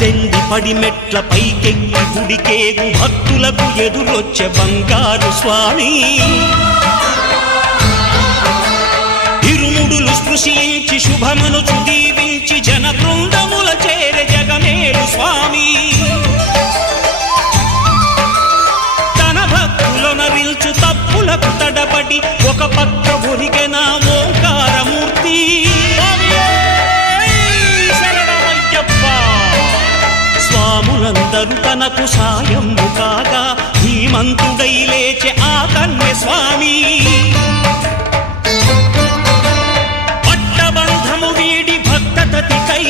18 పడిమెట్ల పైకెక్కి గుడికేగు భక్తులకు ఎదురొచ్చే బంగారు స్వామి ఇరుముడులు స్పృశించి శుభమనుచు దీవించి జన బృందముల చేరే జగమేలు స్వామి తన భక్తులొనరిల్చు తప్పులకు తడబడి ఒక పక్క ఒరిగెన ఓంకారమూర్తి స్వాములందరూ తనకు సాయము కాగా ధీమంతుడై లేచే ఆ కన్య స్వామి పట్టబంధము వీడి భక్తతతికై